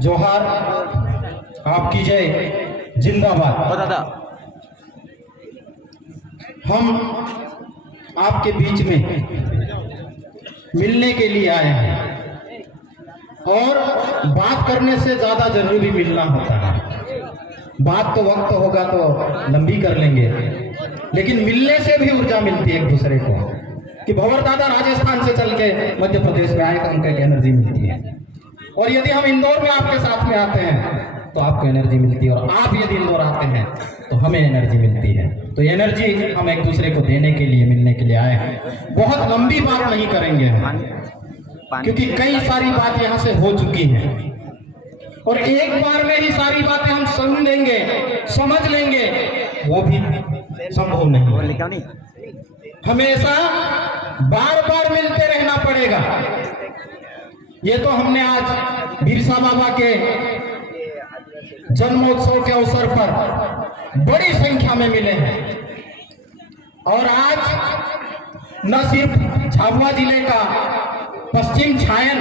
जोहार, आपकी जय जिंदाबाद। दादा हम आपके बीच में मिलने के लिए आए हैं और बात करने से ज्यादा जरूरी मिलना होता है। बात तो वक्त होगा तो लंबी कर लेंगे, लेकिन मिलने से भी ऊर्जा मिलती है एक दूसरे को। कि भंवर दादा राजस्थान से चल के मध्य प्रदेश में आए तो उनको एक एनर्जी मिलती है, और यदि हम इंदौर में आपके साथ में आते हैं तो आपको एनर्जी मिलती है, और आप यदि इंदौर आते हैं तो हमें एनर्जी मिलती है। तो एनर्जी हम एक दूसरे को देने के लिए, मिलने के लिए आए हैं। बहुत लंबी बात नहीं करेंगे क्योंकि कई सारी बात यहाँ से हो चुकी है, और एक बार में ही सारी बातें हम सुन लेंगे, समझ लेंगे, वो भी संभव नहीं। हमेशा बार बार मिलते रहना पड़ेगा। ये तो हमने आज बिरसा बाबा के जन्मोत्सव के अवसर पर बड़ी संख्या में मिले हैं, और आज न सिर्फ झाबुआ जिले का पश्चिम छायन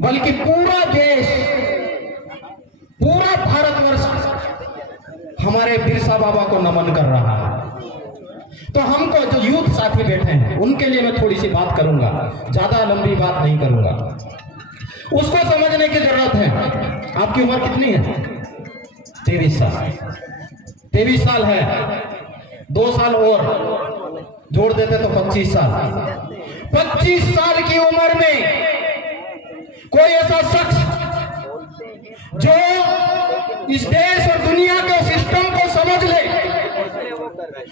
बल्कि पूरा देश, पूरा भारतवर्ष हमारे बिरसा बाबा को नमन कर रहा है। तो हमको जो यूथ साथी बैठे हैं उनके लिए मैं थोड़ी सी बात करूंगा, ज्यादा लंबी बात नहीं करूंगा। उसको समझने की जरूरत है। आपकी उम्र कितनी है? 23 साल। 23 साल है, 2 साल और जोड़ देते तो 25 साल। 25 साल की उम्र में कोई ऐसा शख्स जो इस देश और दुनिया के सिस्टम को समझ ले,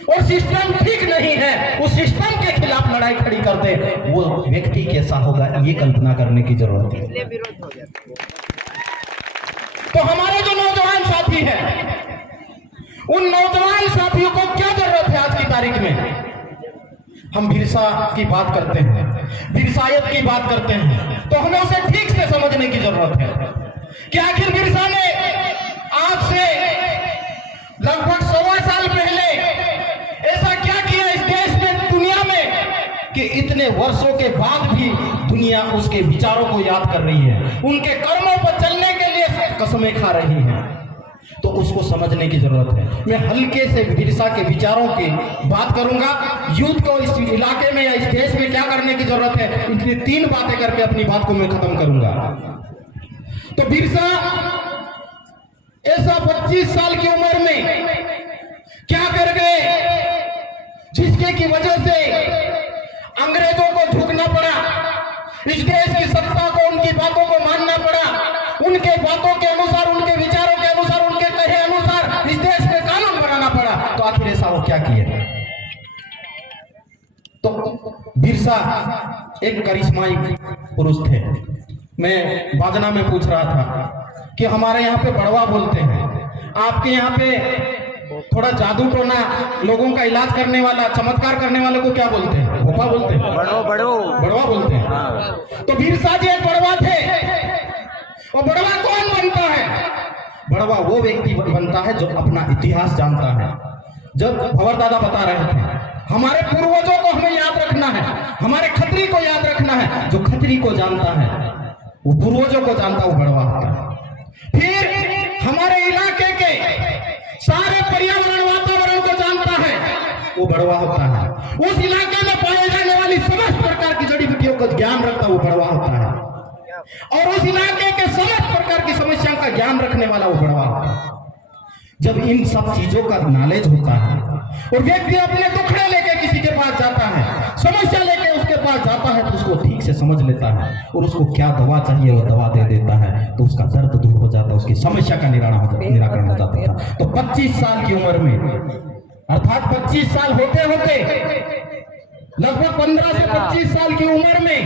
और सिस्टम ठीक नहीं है, उस सिस्टम के खिलाफ लड़ाई खड़ी कर दे, वो व्यक्ति कैसा होगा ये कल्पना करने की जरूरत है। तो हमारे जो नौजवान साथी हैं, उन नौजवान साथियों को क्या जरूरत है आज की तारीख में? हम बिरसा की बात करते हैं, बिरसायत की बात करते हैं, तो हमें उसे ठीक से समझने की जरूरत है कि आखिर बिरसा ने आज से लगभग 1.25 साल पहले ऐसा क्या किया इस देश में, दुनिया में, कि इतने वर्षों के बाद भी दुनिया उसके विचारों को याद कर रही है, उनके कर्मों पर चलने के लिए कसमें खा रही है। तो उसको समझने की जरूरत है। मैं हल्के से बिरसा के विचारों की बात करूंगा। यूथ को इस इलाके में या इस देश में क्या करने की जरूरत है, इतनी 3 बातें करके अपनी बात को मैं खत्म करूंगा। तो बिरसा ऐसा 25 साल की उम्र में क्या कर गए जिसके की वजह से अंग्रेजों को झुकना पड़ा, इस देश की सत्ता को, उनकी बातों को मानना पड़ा, उनके बातों के अनुसार, उनके विचारों के अनुसार, उनके कहे अनुसार इस देश में कानून बनाना पड़ा। तो आखिर ऐसा वो क्या किए? तो बिरसा एक करिश्माई पुरुष थे। मैं बाजना में पूछ रहा था कि हमारे यहाँ पे बड़वा बोलते हैं, आपके यहाँ पे थोड़ा जादू टोना, लोगों का इलाज करने वाला, चमत्कार करने वाले को क्या बोलते हैं? भोपा बोलते हैं, बड़वा बोलते हैं। तो बिरसा जी एक बड़वा थे। और बड़वा कौन बनता है? बड़वा वो व्यक्ति बनता है जो अपना इतिहास जानता है। जब भंवर दादा बता रहे थे हमारे पूर्वजों को हमें याद रखना है, हमारे खत्री को याद रखना है, जो खत्री को जानता है वो पूर्वजों को जानता, वो बड़वा होता है। फिर हमारे इलाके के सारे पर्यावरण, वातावरण को जानता है, वो बड़वा होता है। उस इलाके में पाए जाने वाली समस्त प्रकार की जड़ी बूटियों का ज्ञान रखता, वो बड़वा होता है। और उस इलाके के समस्त प्रकार की समस्याओं का ज्ञान रखने वाला वो बड़वा होता है। जब इन सब चीजों का नॉलेज होता है और व्यक्ति अपने दुखड़े लेके किसी के पास जाता है, समस्या लेके उसके पास जाता है, तो उसको ठीक से समझ लेता है और उसको क्या दवा चाहिए वो दवा दे देता है, तो उसका दर्द दूर हो जाता है, उसकी समस्या का निराकरण हो जाता है। तो 25 साल की उम्र में, अर्थात 25 साल होते होते लगभग 15 से 25 साल की उम्र में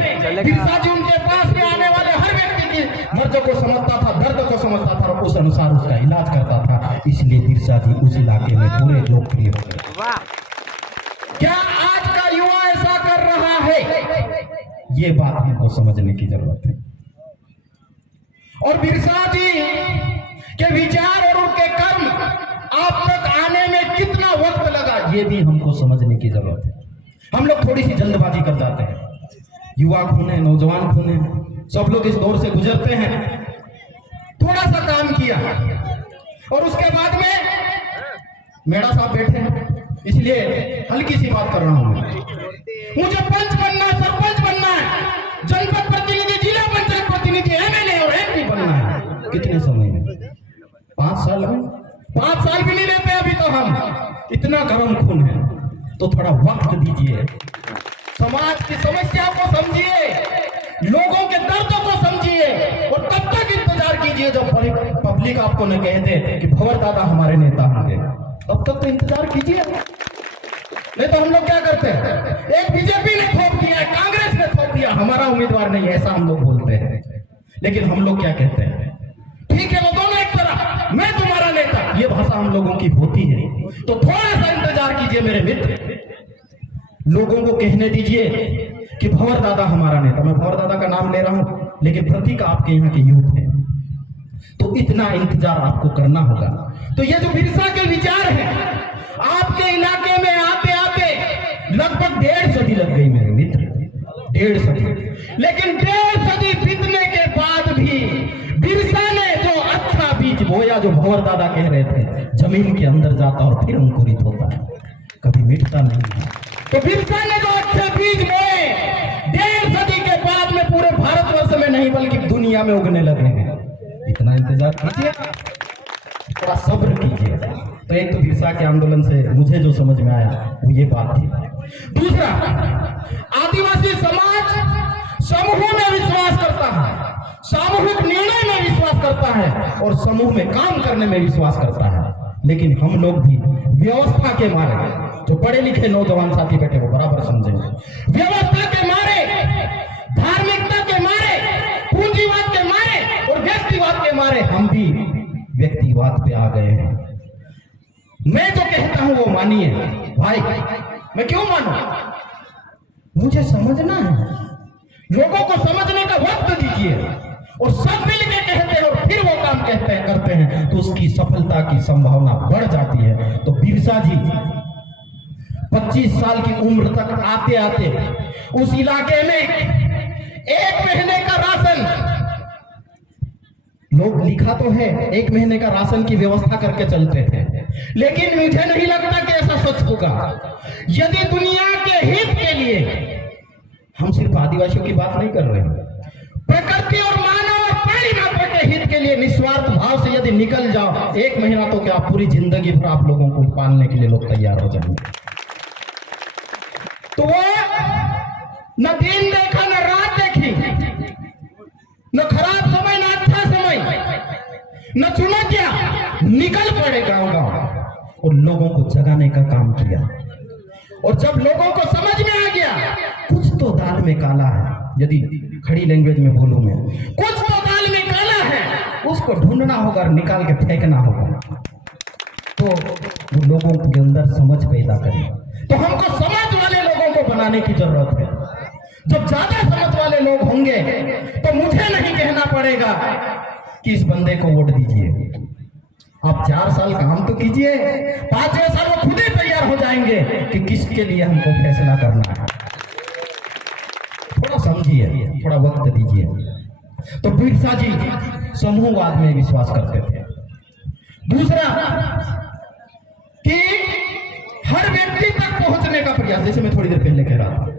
बिरसा जी उनके पास में आने वाले हर व्यक्ति की मर्ज को समझता था, दर्द को समझता था और उस अनुसार उसका इलाज करता था। इसलिए बिरसा जी उस इलाके में पूरे लोकप्रिय हो गए। क्या आज का युवा ऐसा कर रहा है? ये बात हमको समझने की जरूरत है। और बिरसा जी के विचार और उनके कर्म आप तक आने में कितना वक्त लगा, ये भी हमको समझने की जरूरत है। हम लोग थोड़ी सी जल्दबाजी कर जाते हैं। युवा खून है, नौजवान खून है, सब लोग इस दौर से गुजरते हैं। थोड़ा सा काम किया और उसके बाद में मेड़ा साहब बैठे हैं, इसलिए हल्की सी बात कर रहा हूं। मुझे पंच बनना है, सरपंच बनना है, जनपद प्रतिनिधि, जिला पंचायत प्रतिनिधि, एमएलए और एमपी बनना है। कितने समय में? 5 साल में? 5 साल भी नहीं लेते अभी तो हम। इतना गर्म खून है, तो थोड़ा वक्त दीजिए, समाज की समस्या को समझिए, लोगों के दर्द को समझिए और तब तक इंतजार कीजिए जब पब्लिक आपको न कह दे कि भंवर दादा हमारे नेता होंगे, तब तक तो इंतजार कीजिए। नहीं तो हम लोग क्या करते हैं, एक बीजेपी ने थोप दिया, कांग्रेस ने थोप दिया, हमारा उम्मीदवार नहीं, ऐसा हम लोग बोलते हैं। लेकिन हम लोग क्या कहते हैं, ठीक है वो दोनों एक तरफ, मैं तुम्हारा नेता, ये भाषा हम लोगों की होती है। तो थोड़ा सा इंतजार कीजिए मेरे मित्र, लोगों को कहने दीजिए कि भंवर दादा हमारा नेता। मैं भंवर दादा का नाम ले रहा हूं, लेकिन प्रतीक आपके यहाँ के यूथ है, तो इतना इंतजार आपको करना होगा। तो ये जो बिरसा के विचार हैं, आपके इलाके में आते आते लगभग 1.5 सदी लग गई मेरे मित्र, 1.5 सदी। लेकिन 1.5 सदी बीतने के बाद भी बिरसा ने जो अच्छा बीज बोया, जो भंवर दादा कह रहे थे, जमीन के अंदर जाता और फिर अंकुरित होता है, कभी मिटता नहीं है। तो बिरसा ने जो अच्छे बीज बोए 1.5 सदी के बाद में पूरे भारतवर्ष में नहीं बल्कि दुनिया में उगने लगे हैं। इतना इंतजार कीजिए, थोड़ा सब्र कीजिए। तो एक तो बिरसा के आंदोलन से मुझे जो समझ में आया वो ये बात थी। दूसरा, आदिवासी समाज समूह में विश्वास करता है, सामूहिक निर्णय में विश्वास करता है और समूह में काम करने में विश्वास करता है। लेकिन हम लोग भी व्यवस्था के मारे, जो पढ़े लिखे नौजवान साथी बैठे वो बराबर समझेंगे, व्यवस्था के मारे, धार्मिकता के मारे, पूंजीवाद के मारे और व्यक्तिवाद के मारे हम भी व्यक्तिवाद पे आ गए हैं। मैं जो कहता हूं वो मानिए भाई। मैं क्यों मानूं? मुझे समझना है, लोगों को समझने का वक्त दीजिए और सब मिलके कहते हैं और फिर वो काम कहते हैं करते हैं तो उसकी सफलता की संभावना बढ़ जाती है। तो बिरसा जी 25 साल की उम्र तक आते आते उस इलाके में 1 महीने का राशन, लोग लिखा तो है 1 महीने का राशन की व्यवस्था करके चलते थे, लेकिन मुझे नहीं लगता कि ऐसा सच होगा। यदि दुनिया के हित के लिए, हम सिर्फ आदिवासियों की बात नहीं कर रहे हैं, प्रकृति और मानव और प्राणी मात्र के हित के लिए निस्वार्थ भाव से यदि निकल जाओ 1 महीना, तो क्या पूरी जिंदगी भर आप लोगों को पालने के लिए लोग तैयार हो जाएंगे। तो वो न दिन देखा न रात देखी, न खराब समय न अच्छा समय, न चुना क्या, निकल पड़े गांव गांव और लोगों को जगाने का काम किया। और जब लोगों को समझ में आ गया कुछ तो दाल में काला है, यदि खड़ी लैंग्वेज में बोलूं मैं, कुछ तो दाल में काला है, उसको ढूंढना होगा, निकाल के फेंकना होगा, तो वो लोगों के अंदर समझ पैदा करें। तो हमको समझ वाले लोगों को बनाने की जरूरत है। जब ज्यादा समझ वाले लोग होंगे तो मुझे नहीं कहना पड़ेगा कि इस बंदे को वोट दीजिए। आप 4 साल काम तो कीजिए, 5वें साल वो खुद ही तैयार हो जाएंगे कि किसके लिए हमको फैसला करना है। थोड़ा समझिए, थोड़ा वक्त दीजिए। तो बिरसा जी समूहवाद में विश्वास करते थे। दूसरा कि हर व्यक्ति तक पहुंचने का प्रयास, जैसे मैं थोड़ी देर पहले कह रहा था,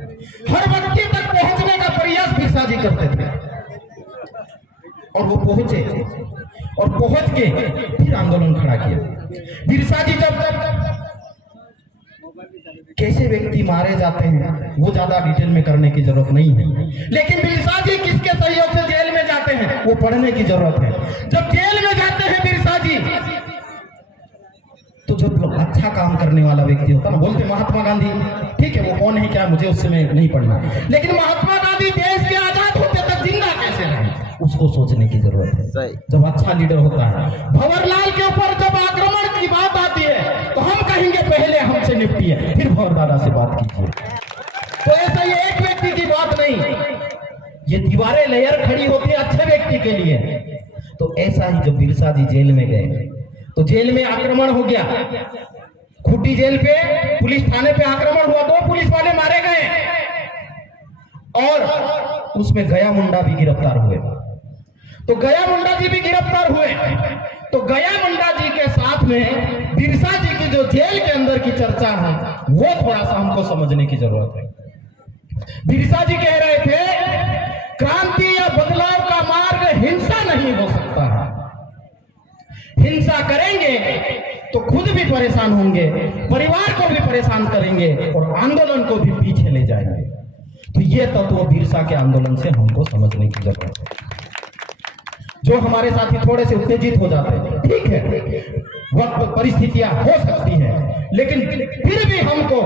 हर व्यक्ति तक पहुंचने का प्रयास बिरसा जी करते थे और वो पहुंचे और पहुंच के फिर आंदोलन खड़ा किया। बिरसा जी जब कैसे व्यक्ति मारे जाते हैं वो ज्यादा डिटेल में करने की जरूरत नहीं है, लेकिन बिरसा जी किसके सहयोग से जेल में जाते हैं वो पढ़ने की जरूरत है। जब जेल में जाते हैं बिरसा जी, तो जब अच्छा काम करने वाला व्यक्ति होता है ना, बोलते महात्मा गांधी, ठीक है वो कौन है क्या मुझे उससे में नहीं पढ़ना, लेकिन महात्मा गांधी देश के आजाद होते तक जिंदा कैसे रहे उसको सोचने की जरूरत है। जब अच्छा लीडर होता है, भंवरलाल के ऊपर जब आक्रमण की बात आती है तो हम कहेंगे पहले हमसे निपटिए, फिर भंवर दादा से बात कीजिए। तो ऐसा ये एक व्यक्ति की बात नहीं, ये दीवारें लेयर खड़ी होती है अच्छे व्यक्ति के लिए। तो ऐसा ही जब बिरसा जी जेल में गए तो जेल में आक्रमण हो गया, खुट्टी जेल पे पुलिस थाने पे आक्रमण हुआ, 2 पुलिस वाले मारे गए। और उसमें गया मुंडा भी गिरफ्तार हुए। तो गया मुंडा जी भी गिरफ्तार हुए। तो गया मुंडा जी के साथ में बिरसा जी की जो जेल के अंदर की चर्चा है वो थोड़ा सा हमको समझने की जरूरत है। बिरसा जी कह रहे थे क्रांति या बदलाव का मार्ग हिंसा नहीं हो सकता है। हिंसा करेंगे तो खुद भी परेशान होंगे, परिवार को भी परेशान करेंगे और आंदोलन को भी पीछे ले जाएंगे। तो ये तत्व बिरसा के आंदोलन से हमको समझने की जरूरत है। जो हमारे साथी थोड़े से उत्तेजित हो जाते हैं, ठीक है, वक्त परिस्थितियां हो सकती है, लेकिन फिर भी हमको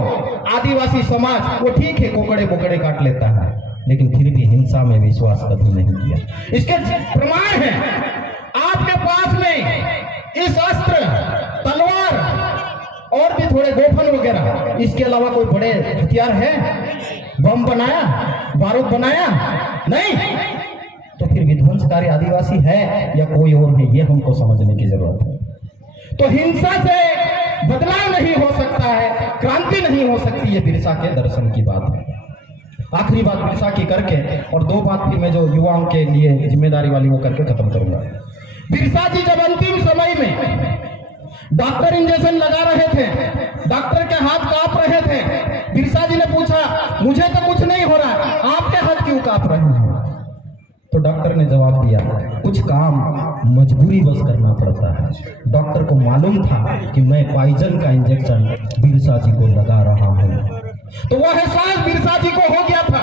आदिवासी समाज वो ठीक है कोकड़े बोकड़े काट लेता है, लेकिन फिर भी हिंसा में विश्वास कभी नहीं किया। इसके प्रमाण है आपके पास में इस अस्त्र, तलवार और भी थोड़े गोफन वगैरह, इसके अलावा कोई बड़े हथियार है? बम बनाया, बारूद बनाया? नहीं। तो फिर विध्वंसकारी आदिवासी है या कोई और है, ये हमको समझने की जरूरत है। तो हिंसा से बदलाव नहीं हो सकता है, क्रांति नहीं हो सकती, ये बिरसा के दर्शन की बात है। आखिरी बात बिरसा की करके और दो बात फिर मैं जो युवाओं के लिए जिम्मेदारी वाली वो करके खत्म करूंगा। बिरसा जी जब अंतिम समय में डॉक्टर इंजेक्शन लगा रहे थे, डॉक्टर के हाथ कांप रहे थे, बिरसा जी ने पूछा मुझे तो कुछ नहीं हो रहा, आपके हाथ क्यों कांप रहे हैं? तो डॉक्टर ने जवाब दिया कुछ काम मजबूरी बस करना पड़ता है। डॉक्टर को मालूम था कि मैं पॉइजन का इंजेक्शन बिरसा जी को लगा रहा हूं। तो वह एहसास बिरसा जी को हो गया था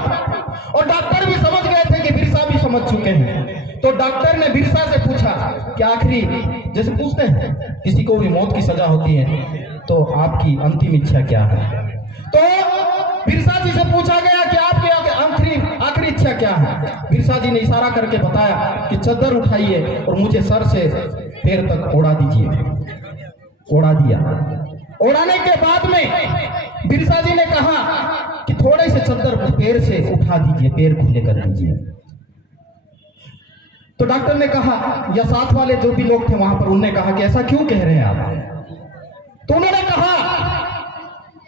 और डॉक्टर भी समझ गए थे कि बिरसा भी समझ चुके हैं। तो डॉक्टर ने बिरसा से पूछा कि आखिरी, जैसे पूछते हैं किसी को भी मौत की सजा होती है तो आपकी अंतिम इच्छा क्या है? तो बिरसा जी से पूछा गया कि आपकी आखिरी इच्छा क्या है? बिरसा जी ने इशारा करके बताया कि चद्दर उठाइए और मुझे सर से पैर तक ओढ़ा दीजिए। ओढ़ा दिया। ओढ़ाने के बाद में बिरसा जी ने कहा कि थोड़े से चद्दर पैर से उठा दीजिए, पैर खुले कर दीजिए। तो डॉक्टर ने कहा, या साथ वाले जो भी लोग थे वहां पर, उन्होंने कहा कि ऐसा क्यों कह रहे हैं आप? तो उन्होंने कहा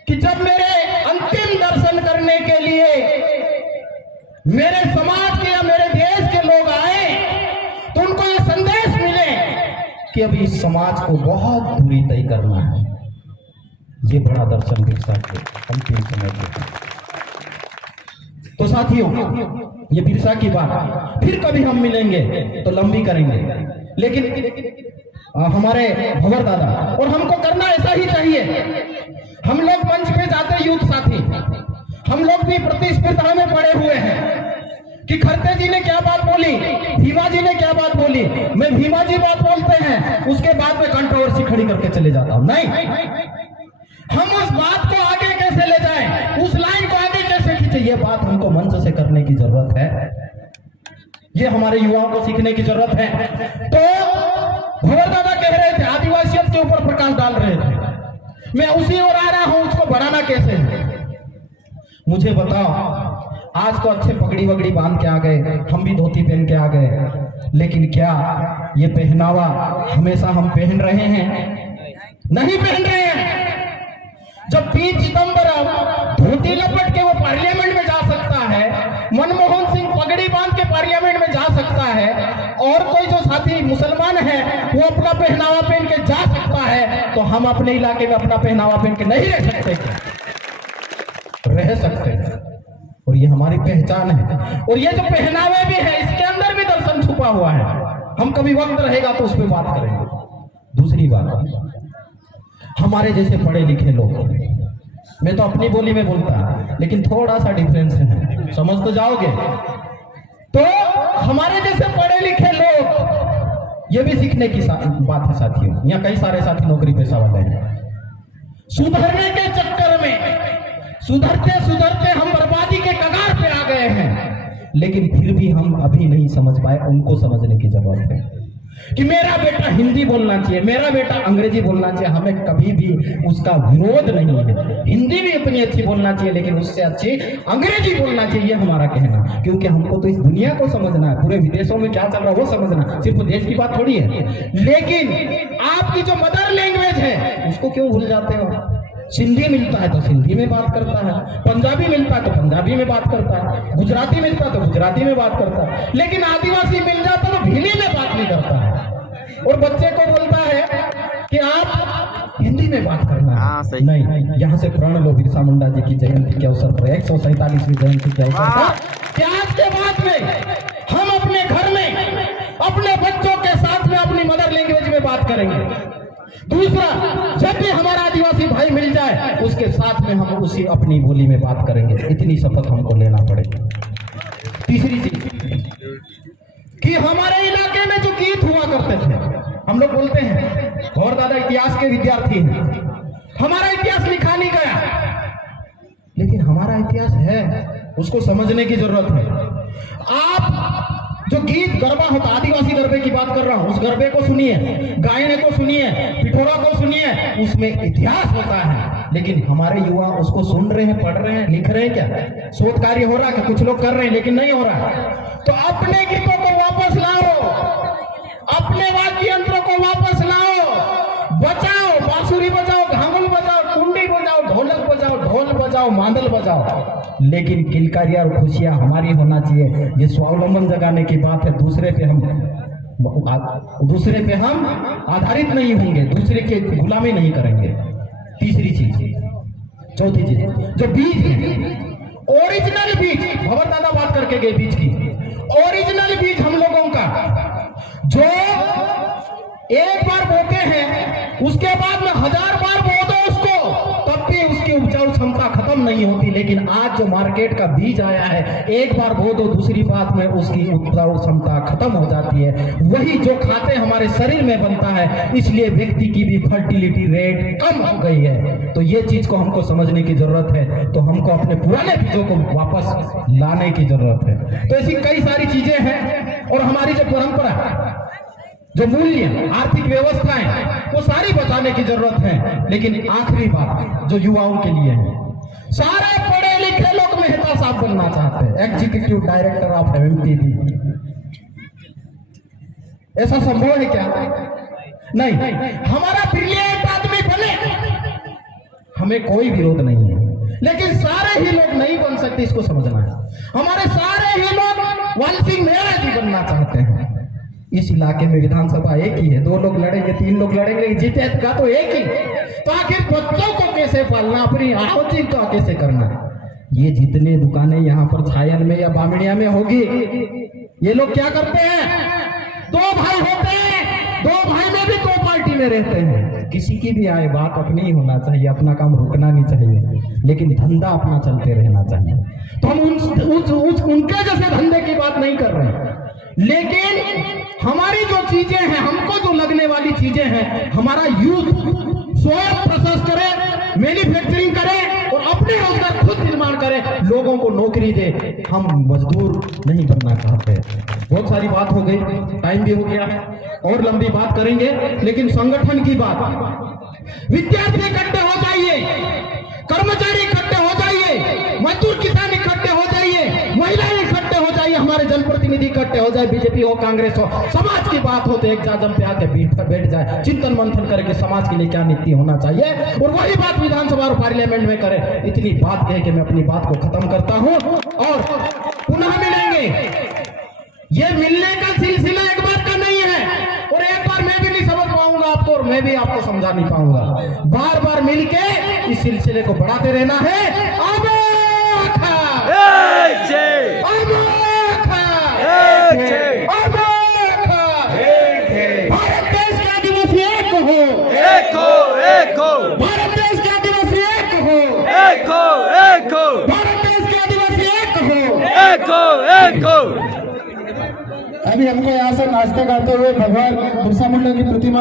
कि जब मेरे अंतिम दर्शन करने के लिए मेरे समाज के या मेरे देश के लोग आए तो उनको ये संदेश मिले कि अभी इस समाज को बहुत दूरी तय करना है। ये बड़ा दर्शन बिरसा के अंतिम समय के। तो साथियों, ये बिरसा की बात फिर कभी हम मिलेंगे तो लंबी करेंगे, लेकिन हमारे भंवर दादा और हमको करना ऐसा ही चाहिए। हम लोग मंच पे जाते यूथ साथी, हम लोग भी प्रतिस्पर्धा में पड़े हुए हैं कि खरते जी ने क्या बात बोली, भीमा जी ने क्या बात बोली, मैं भीमा जी बात बोलते हैं उसके बाद में कंट्रोवर्सी खड़ी करके चले जाता हूं। नहीं, हम उस बात को आगे कैसे ले जाएं, उस लाइन को आगे कैसे खींचे, ये बात हमको मंच से करने की जरूरत है। ये हमारे युवाओं को सीखने की जरूरत है। तो भंवर दादा कह रहे थे, आदिवासियत के ऊपर प्रकाश डाल रहे थे, मैं उसी ओर आ रहा हूं, उसको बढ़ाना कैसे है? मुझे बताओ, आज तो अच्छे पगड़ी वगड़ी बांध के आ गए, हम भी धोती पहन के आ गए, लेकिन क्या ये पहनावा हमेशा हम पहन रहे हैं? नहीं पहन रहे हैं। जब 3 सितंबर धोती लपट के वो पार्लियामेंट में जा सकता है, मनमोहन सिंह पगड़ी बांध के पार्लियामेंट में जा सकता है, और कोई जो साथी मुसलमान है वो अपना पहनावा पहन के जा सकता है, तो हम अपने इलाके में अपना पहनावा पहन के नहीं रह सकते? रह सकते हैं, और ये हमारी पहचान है। और ये जो पहनावे भी है, इसके अंदर भी दर्शन छुपा हुआ है। हम कभी वक्त रहेगा तो उस पर बात करेंगे। दूसरी बात, हमारे जैसे पढ़े लिखे लोग, मैं तो अपनी बोली में बोलता, लेकिन थोड़ा सा डिफरेंस है, समझ तो जाओगे। तो हमारे जैसे पढ़े लिखे लोग, ये भी सीखने की बात है साथियों। यहाँ कई सारे साथी नौकरी पेशा वाले हैं, सुधरने के चक्कर में सुधरते सुधरते हम बर्बादी के कगार पे आ गए हैं, लेकिन फिर भी हम अभी नहीं समझ पाए। उनको समझने की जरूरत है कि मेरा बेटा हिंदी बोलना चाहिए, मेरा बेटा अंग्रेजी बोलना चाहिए। हमें कभी भी उसका विरोध नहीं है, हिंदी भी इतनी अच्छी बोलना चाहिए, लेकिन उससे अच्छी अंग्रेजी बोलना चाहिए, हमारा कहना। क्योंकि हमको तो इस दुनिया को समझना है, पूरे विदेशों में क्या चल रहा है वो समझना, सिर्फ देश की बात थोड़ी है। लेकिन आपकी जो मदर लैंग्वेज है उसको क्यों भूल जाते हो? सिंधी मिलता है तो सिंधी में बात करता है, पंजाबी मिलता है तो पंजाबी में बात करता है, गुजराती मिलता है तो गुजराती में बात करता है, लेकिन आदिवासी मिल जाता तो भीली में बात नहीं करता है। और बच्चे को बोलता है कि आप हिंदी में बात करना है। नहीं, यहाँ से प्रण लो बिरसा मुंडा जी की जयंती के अवसर पर 147वीं जयंती के अवसर पर आज के बाद में हम अपने घर में अपने बच्चों के साथ में अपनी मदर लैंग्वेज में बात करेंगे। दूसरा, जब भी हमारा आदिवासी भाई मिल जाए उसके साथ में हम उसी अपनी बोली में बात करेंगे। इतनी शपथ हमको लेना पड़ेगी। तीसरी चीज कि हमारे इलाके में जो गीत हुआ करते थे, हम लोग बोलते हैं और दादा इतिहास के विद्यार्थी हैं, हमारा इतिहास लिखा नहीं गया, लेकिन हमारा इतिहास है, उसको समझने की जरूरत है। आप जो गीत गरबा होता, आदिवासी गरबे की बात कर रहा हूं, उस गरबे को सुनिए, गायन को सुनिए, पिठोरा को सुनिए, उसमें इतिहास होता है। लेकिन हमारे युवा उसको सुन रहे हैं, पढ़ रहे हैं, लिख रहे हैं क्या? शोध कार्य हो रहा है, कुछ लोग कर रहे हैं लेकिन नहीं हो रहा है। तो अपने गीतों को वापस लाओ, अपने वाद्य यंत्रों को वापस लाओ, बचाओ, बांसुरी बजाओ, घांगुल बजाओ, कुंडी बजाओ, ढोलक बजाओ, ढोल बजाओ, मांदल बजाओ, लेकिन किलकारियां और खुशियां हमारी होना चाहिए। ये स्वावलंबन जगाने की बात है। दूसरे पे हम आधारित नहीं होंगे, दूसरे की गुलामी नहीं करेंगे। तीसरी चीज, चौथी चीज, जो बीज है, ओरिजिनल बीज, भवर दादा बात करके गए बीज की, ओरिजिनल बीज हम लोगों का जो एक बार बोते हैं उसके बाद में 1000 बार बो दो उसको, तब भी उसकी उपजाऊ क्षमता खत्म नहीं होती। लेकिन आज जो मार्केट का बीज आया है, एक बार बो दो, दूसरी बात में उसकी उपजाऊ क्षमता खत्म हो जाती है। वही जो खाते हमारे शरीर में बनता है, इसलिए व्यक्ति की भी फर्टिलिटी रेट कम हो गई है। तो ये चीज को हमको समझने की जरूरत है। तो हमको अपने पुराने बीजों को वापस लाने की जरूरत है। तो ऐसी कई सारी चीजें हैं और हमारी जो परंपरा, जो मूल्य, आर्थिक व्यवस्थाएं, वो सारी बचाने की जरूरत है। लेकिन आखिरी बात जो युवाओं के लिए है, सारे पढ़े लिखे लोग मेहता साहब बनना चाहते हैं, एग्जीक्यूटिव डायरेक्टर ऑफ एमएमटीबी। ऐसा संभव है क्या? नहीं, हमारा ब्रिलियंट आदमी बने, हमें कोई विरोध नहीं है, लेकिन सारे ही लोग नहीं बन सकते, इसको समझना है। हमारे सारे ही लोग वन सिंह मेहरा जी बनना चाहते हैं। इस इलाके में विधानसभा एक ही है, 2 लोग लड़ेंगे, 3 लोग लड़ेंगे, जीतेगा तो एक ही। तो आखिर बच्चों को कैसे पालना, अपनी आजीविका कैसे करना? ये जितने दुकानें यहाँ पर छायन में या बामिड़िया में होगी, ये लोग क्या करते हैं? 2 भाई होते हैं, 2 भाई में भी 2 पार्टी में रहते हैं। किसी की भी आए बात अपनी ही होना चाहिए, अपना काम रुकना नहीं चाहिए, लेकिन धंधा अपना चलते रहना चाहिए। तो हम उनके जैसे धंधे की बात नहीं कर रहे हैं, लेकिन हमारी जो चीजें हैं, हमको जो लगने वाली चीजें हैं, हमारा यूथ स्वयं प्रोसेस करे, मैन्युफैक्चरिंग करे और अपने रोजगार खुद निर्माण करे, लोगों को नौकरी दे। हम मजदूर नहीं बनना चाहते। बहुत सारी बात हो गई, टाइम भी हो गया, और लंबी बात करेंगे। लेकिन संगठन की बात, विद्यार्थी इकट्ठे हो जाइए, कर्मचारी इकट्ठे हो जाइए, मजदूर किसान इकट्ठे हो जाइए, महिलाएं इकट्ठे हो जाइए, हमारे जनप्रतिनिधि इकट्ठे हो जाए, बीजेपी हो, कांग्रेस हो, समाज की बात हो तो एक जाजम पे आके बैठ जाए, चिंतन मंथन करके समाज के लिए क्या नीति होना चाहिए, और वही बात विधानसभा और पार्लियामेंट में करे। इतनी बात कह के मैं अपनी बात को खत्म करता हूं, और पुनः मिलेंगे। ये मिलने का सिलसिला एक बार का नहीं है, और एक बार मैं भी नहीं समझ पाऊंगा आपको, और मैं भी आपको समझा नहीं पाऊंगा। बार बार मिलके इस सिलसिले को बढ़ाते रहना है। भारत देश का आदिवासी एक हो, एक हो, भारत देश का आदिवासी एक हो, एक हो, भारत देश के आदिवासी एक हो। अभी हमको यहाँ से नाश्ते करते हुए भगवान बिरसा मुंडा की प्रतिमा